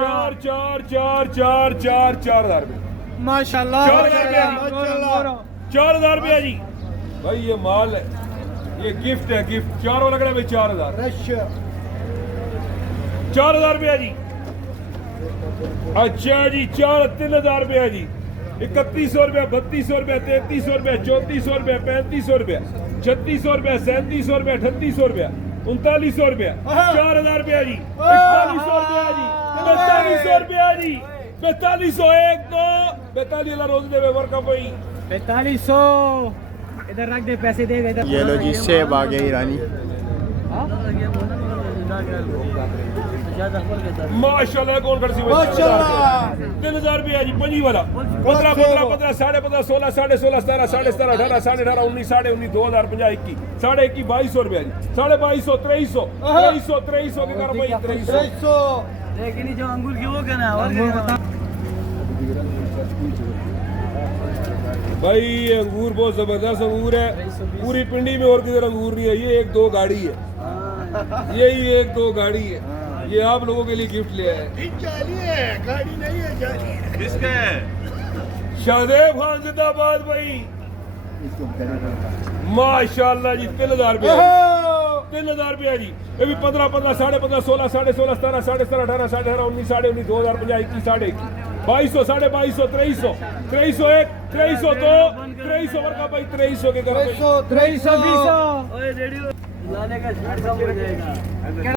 चार चार चार चार चार 4,000 रुपये माशाल्लाह 4,000 रुपया जी भाई ये माल है ये गिफ्ट है गिफ्ट चारों लग रहा है भाई 4,000 4,000 रुपया जी अच्छा जी 3,000 रुपया जी 3,100 रुपया 3,200 रुपया 3,300 रुपया 3,400 रुपया 3,500 रुपया 3,600 रुपया 3,700 रुपया 3,800 रुपया 3,900 रुपया 4,000 रुपया जी 4,100 रुपया जी 4,500 रुपया जी 4,500 1 2 42 रोज दे वर्क भाई 4,500 इधर रख दे पैसे दे इधर ये लो जी सेब आ गया ईरानी माशाल्लाह कौन कर सी 3,000 रुपया जी 5 वाला 15 15 15 15.5 16 16.5 17 17 18 18 19 19 2050 21 21 2200 रुपया जी 2250 2300 2300 के कर भाई 2300 लेकिन जो अंगूर की वो कहना और भाई अंगूर बहुत जबरदस्त अंगूर है पूरी पिंडी में और किधर अंगूर नहीं है ये 1 2 गाड़ी है यही 1 2 गाड़ी है ये आप लोगों के लिए गिफ्ट ले आए गाड़ी नहीं है किसका है शाहदेव खान जिंदाबाद भाई माशाल्लाह जी 3,000 रुपया 3,000 रुपया जी ये भी 15 15 15.5 16 16.5 17 17 18 18 19 19 2050 21 2200 2200 2300 1 2300 2 2300 वर्का भाई 2300 के कर 300 320 ओए रेडियो लाने का स्पीड कम हो जाएगा